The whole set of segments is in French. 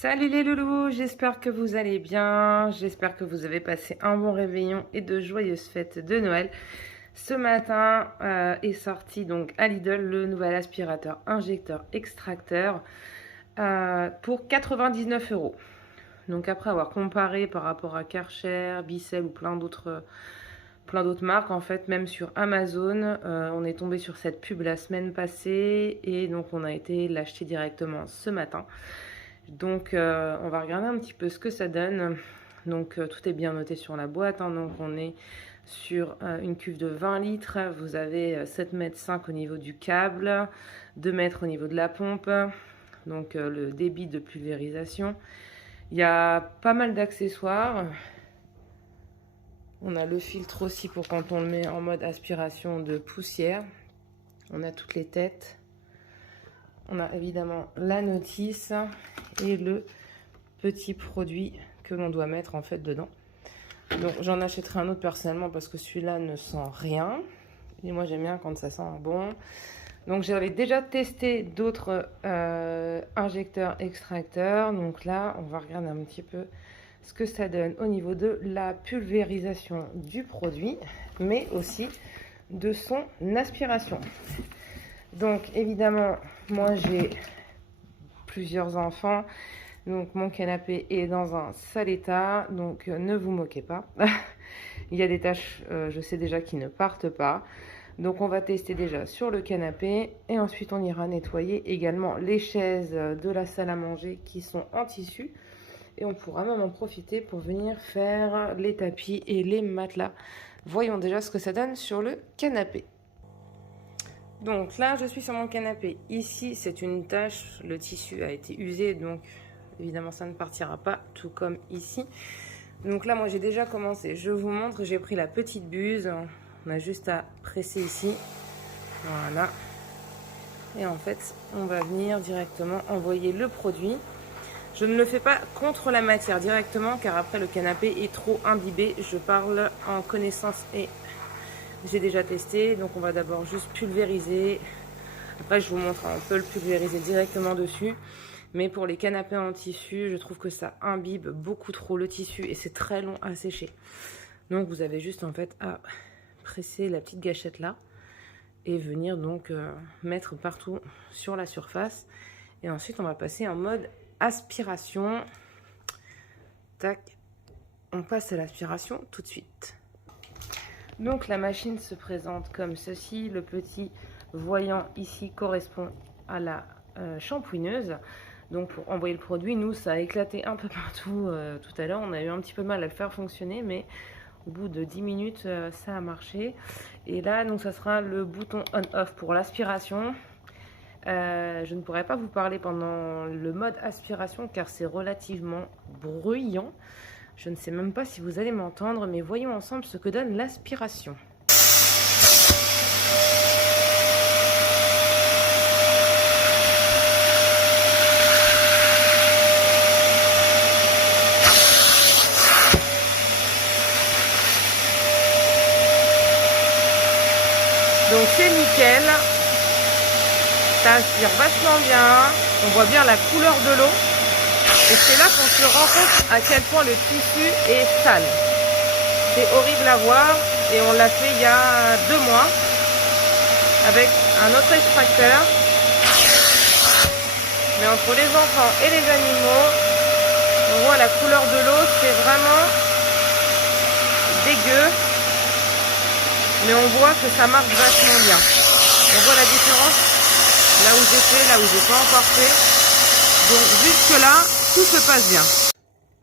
Salut les loulous, j'espère que vous allez bien, j'espère que vous avez passé un bon réveillon et de joyeuses fêtes de Noël. Ce matin est sorti donc à Lidl le nouvel aspirateur injecteur extracteur pour 99 euros. Donc après avoir comparé par rapport à Karcher, Bissell ou plein d'autres marques, en fait même sur Amazon, on est tombé sur cette pub la semaine passée et donc on a été l'acheter directement ce matin. Donc on va regarder un petit peu ce que ça donne. Donc tout est bien noté sur la boîte, hein. Donc on est sur une cuve de 20 litres. Vous avez 7,5 m au niveau du câble, 2 mètres au niveau de la pompe. Donc le débit de pulvérisation. Il y a pas mal d'accessoires. On a le filtre aussi pour quand on le met en mode aspiration de poussière. On a toutes les têtes. On a évidemment la notice et le petit produit que l'on doit mettre en fait dedans. Donc j'en achèterai un autre personnellement parce que celui-là ne sent rien. Et moi j'aime bien quand ça sent bon. Donc j'avais déjà testé d'autres injecteurs extracteurs. Donc là on va regarder un petit peu ce que ça donne au niveau de la pulvérisation du produit, mais aussi de son aspiration. Donc évidemment, moi j'ai plusieurs enfants, donc mon canapé est dans un sale état, donc ne vous moquez pas. Il y a des tâches, je sais déjà, qui ne partent pas. Donc on va tester déjà sur le canapé et ensuite on ira nettoyer également les chaises de la salle à manger qui sont en tissu. Et on pourra même en profiter pour venir faire les tapis et les matelas. Voyons déjà ce que ça donne sur le canapé. Donc là, je suis sur mon canapé. Ici, c'est une tache. Le tissu a été usé, donc évidemment, ça ne partira pas, tout comme ici. Donc là, moi, j'ai déjà commencé. Je vous montre, j'ai pris la petite buse. On a juste à presser ici. Voilà. Et en fait, on va venir directement envoyer le produit. Je ne le fais pas contre la matière directement, car après, le canapé est trop imbibé. Je parle en connaissance et... J'ai déjà testé, donc on va d'abord juste pulvériser. Après, je vous montre, on peut le pulvériser directement dessus. Mais pour les canapés en tissu, je trouve que ça imbibe beaucoup trop le tissu et c'est très long à sécher. Donc vous avez juste en fait à presser la petite gâchette là et venir donc mettre partout sur la surface. Et ensuite, on va passer en mode aspiration. Tac, on passe à l'aspiration tout de suite. Donc la machine se présente comme ceci. Le petit voyant ici correspond à la shampouineuse. Donc pour envoyer le produit, nous ça a éclaté un peu partout tout à l'heure. On a eu un petit peu de mal à le faire fonctionner, mais au bout de 10 minutes ça a marché. Et là donc ça sera le bouton on-off pour l'aspiration. Je ne pourrai pas vous parler pendant le mode aspiration car c'est relativement bruyant. Je ne sais même pas si vous allez m'entendre, mais voyons ensemble ce que donne l'aspiration. Donc c'est nickel. Ça aspire vachement bien. On voit bien la couleur de l'eau. Et c'est là qu'on se rend compte à quel point le tissu est sale. C'est horrible à voir et on l'a fait il y a 2 mois avec un autre extracteur. Mais entre les enfants et les animaux, on voit la couleur de l'eau, c'est vraiment dégueu. Mais on voit que ça marche vachement bien. On voit la différence là où j'ai fait, là où j'ai pas encore fait. Donc jusque là, tout se passe bien.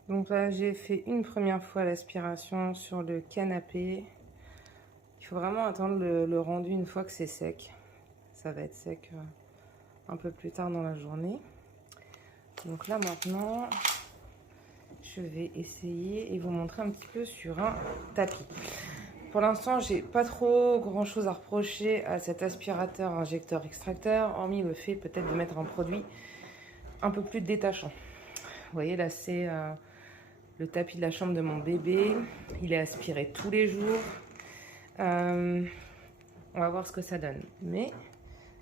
Donc là, j'ai fait une première fois l'aspiration sur le canapé. Il faut vraiment attendre le rendu une fois que c'est sec. Ça va être sec un peu plus tard dans la journée. Donc là maintenant, je vais essayer et vous montrer un petit peu sur un tapis. Pour l'instant, j'ai pas trop grand chose à reprocher à cet aspirateur injecteur extracteur, hormis le fait peut-être de mettre un produit un peu plus détachant. Vous voyez là, c'est le tapis de la chambre de mon bébé. Il est aspiré tous les jours. On va voir ce que ça donne. Mais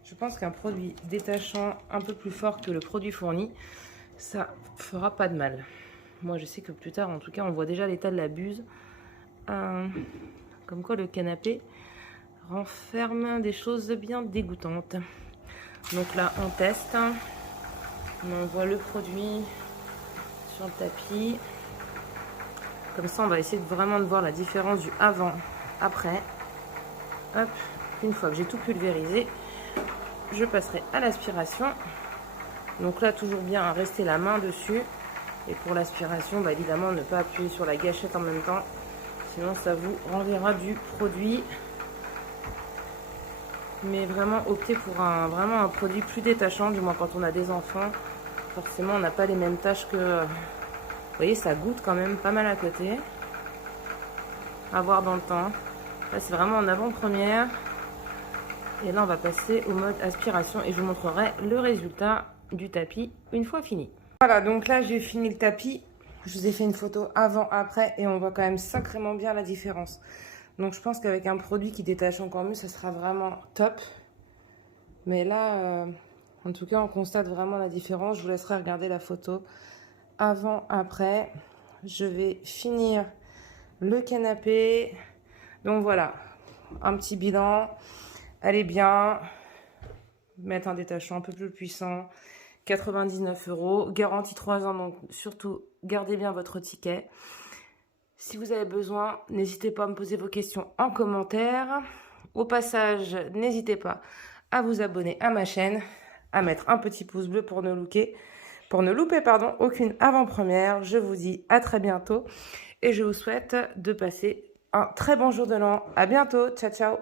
je pense qu'un produit détachant un peu plus fort que le produit fourni ça fera pas de mal. Moi, je sais que plus tard, en tout cas, on voit déjà l'état de la buse. Comme quoi, le canapé renferme des choses bien dégoûtantes. Donc là, on teste. On voit le produit sur le tapis. Comme ça, on va essayer vraiment de voir la différence du avant-après. Hop, une fois que j'ai tout pulvérisé, je passerai à l'aspiration. Donc là, toujours bien rester la main dessus. Et pour l'aspiration, bah évidemment, ne pas appuyer sur la gâchette en même temps. Sinon, ça vous renverra du produit. Mais vraiment, optez pour vraiment un produit plus détachant, du moins quand on a des enfants. Forcément, on n'a pas les mêmes tâches que... Vous voyez, ça goûte quand même pas mal à côté. À voir dans le temps. Là, c'est vraiment en avant-première. Et là, on va passer au mode aspiration et je vous montrerai le résultat du tapis une fois fini. Voilà, donc là, j'ai fini le tapis. Je vous ai fait une photo avant-après et on voit quand même sacrément bien la différence. Donc, je pense qu'avec un produit qui détache encore mieux, ça sera vraiment top. Mais là, en tout cas, on constate vraiment la différence. Je vous laisserai regarder la photo avant-après. Je vais finir le canapé. Donc, voilà, un petit bilan. Elle est bien. Mettre un détachant un peu plus puissant. 99 €. Garantie 3 ans, donc surtout, gardez bien votre ticket. Si vous avez besoin, n'hésitez pas à me poser vos questions en commentaire. Au passage, n'hésitez pas à vous abonner à ma chaîne, à mettre un petit pouce bleu pour ne louper aucune avant-première. Je vous dis à très bientôt et je vous souhaite de passer un très bon jour de l'an. À bientôt, ciao ciao.